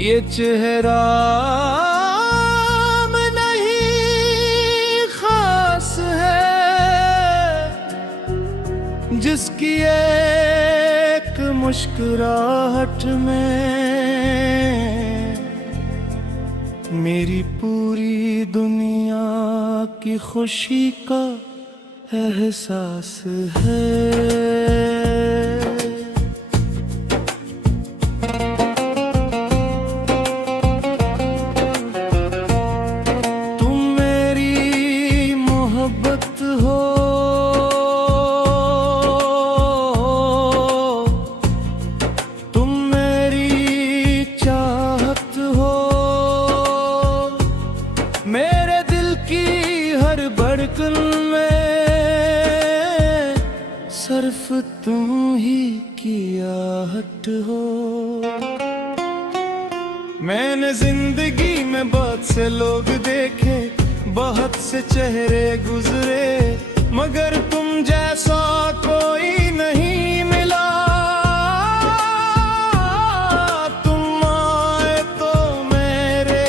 ये चेहरा में नहीं खास है, जिसकी एक मुस्कुराहट में मेरी पूरी दुनिया की खुशी का एहसास है। धड़कन में सिर्फ तुम ही की आहट हो। मैंने जिंदगी में बहुत से लोग देखे, बहुत से चेहरे गुजरे, मगर तुम जैसा कोई नहीं मिला। तुम आए तो मेरे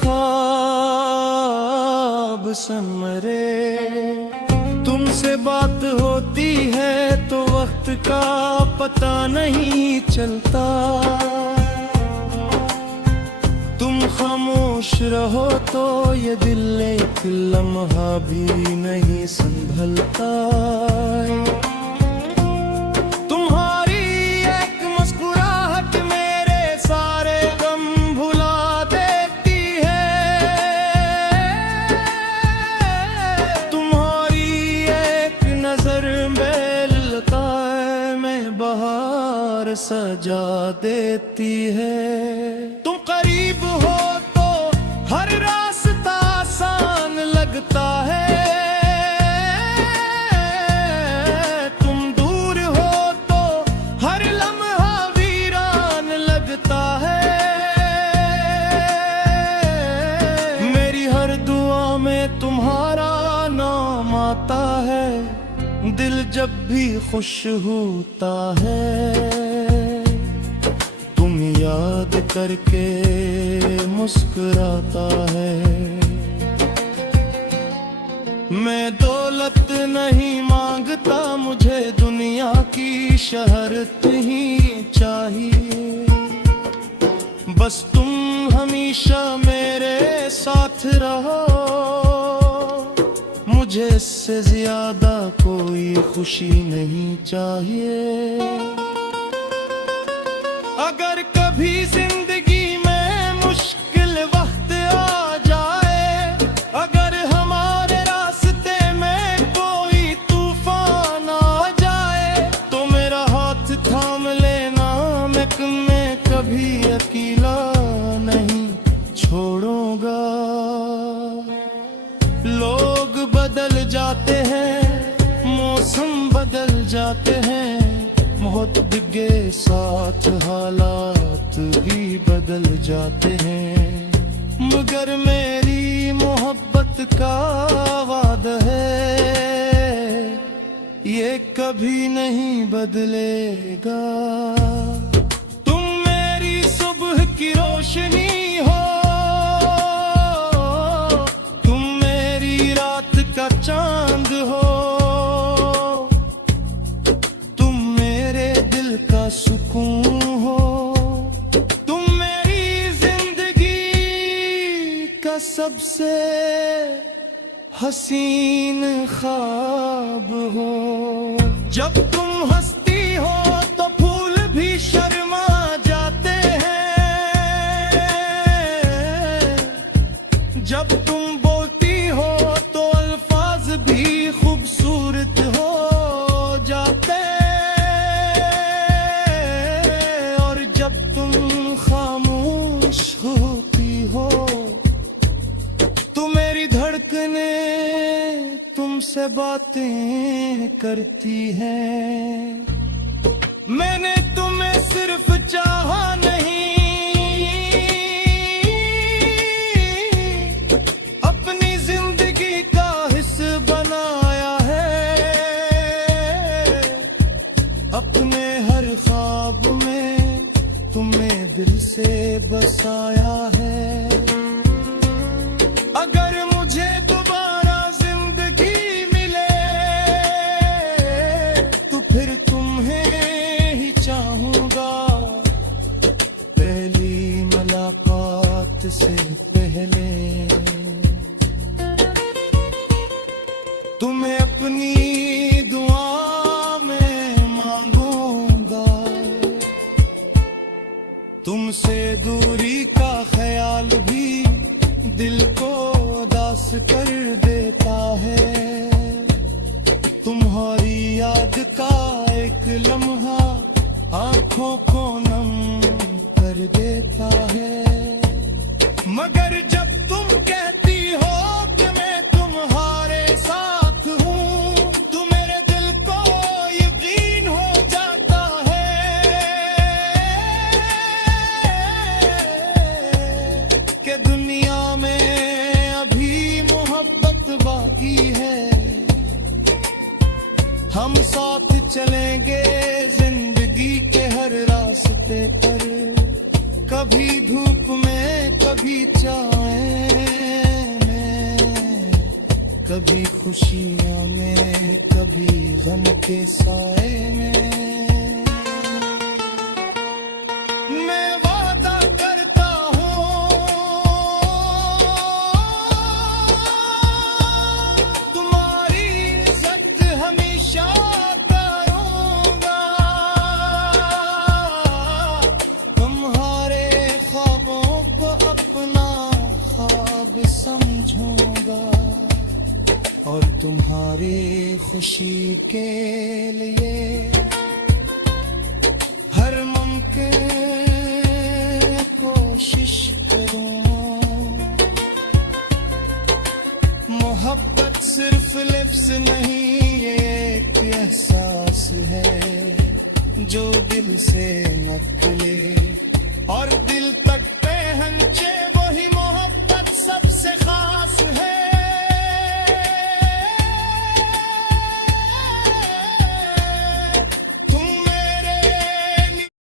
ख्वाब संवरे। तुमसे बात होती है तो वक्त का पता नहीं चलता। तुम खामोश रहो तो ये दिल एक लम्हा भी नहीं संभलता। तुम्हारी एक मुस्कुराहट मेरे सारे गम भुला देती है। तुम्हारी एक नजर बेलताए में बहार सजा देती है। तुम करीब हो तो हर रास्ता आसान लगता है। तुम दूर हो तो हर लम्हा वीरान लगता है। मेरी हर दुआ में तुम्हारा नाम आता है। दिल जब भी खुश होता है याद करके मुस्कुराता है। मैं दौलत नहीं मांगता, मुझे दुनिया की शहरत ही चाहिए। बस तुम हमेशा मेरे साथ रहो, मुझे इससे ज्यादा कोई खुशी नहीं चाहिए। अगर कभी जिंदगी में मुश्किल वक्त आ जाए, अगर हमारे रास्ते में कोई तूफान आ जाए, तो मेरा हाथ थाम लेना, मैं कभी अकेला नहीं छोड़ूंगा। लोग बदल जाते हैं, मौसम बदल जाते हैं, बहुत के साथ हालात भी बदल जाते हैं, मगर मेरी मोहब्बत का वादा है ये कभी नहीं बदलेगा। तुम मेरी सुबह की रोशनी हो, तुम मेरी रात का चांद हो, सुकून हो। तुम मेरी जिंदगी का सबसे हसीन ख्वाब हो। जब तुम हंसती हो तो फूल भी शर्मा जाते हैं। जब तुम बोलती हो तो अल्फाज भी खूबसूरत हो जाते हैं। जब तुम खामोश होती हो तो मेरी धड़कनें तुमसे बातें करती हैं। मैंने तुम्हें सिर्फ चाहा नहीं, अपनी जिंदगी का हिस्सा बनाया है। अपने हर ख्वाब में तुम्हें दिल से बसाया है। अगर मुझे दोबारा जिंदगी मिले तो फिर तुम्हें ही चाहूंगा। पहली मुलाकात से पहले तुम्हें अपनी दुआ में मांगूंगा। तुमसे दूरी का ख्याल भी दिल को उदास कर देता है। तुम्हारी याद का एक लम्हा आंखों को नम कर देता है। मगर जब तुम कहती हो कि मैं तुम्हारे साथ हूँ तो मेरे दिल को यकीन हो जाता है कि दुनिया में अभी मोहब्बत बाकी है। हम साथ चलेंगे जिंदगी के हर रास्ते पर, कभी धूप में कभी छाए में, कभी खुशियों में कभी गम के साए में। मैं वादा करता हूँ तुम्हारी इज्जत हमेशा करूँगा। तुम्हारे ख्वाबों को अपना ख्वाब समझूंगा और तुम्हारी खुशी के लिए हर मुमकिन कोशिश करूं। मोहब्बत सिर्फ लफ्ज़ नहीं, ये एक एहसास है जो दिल से निकले और दिल तक पहुंचे।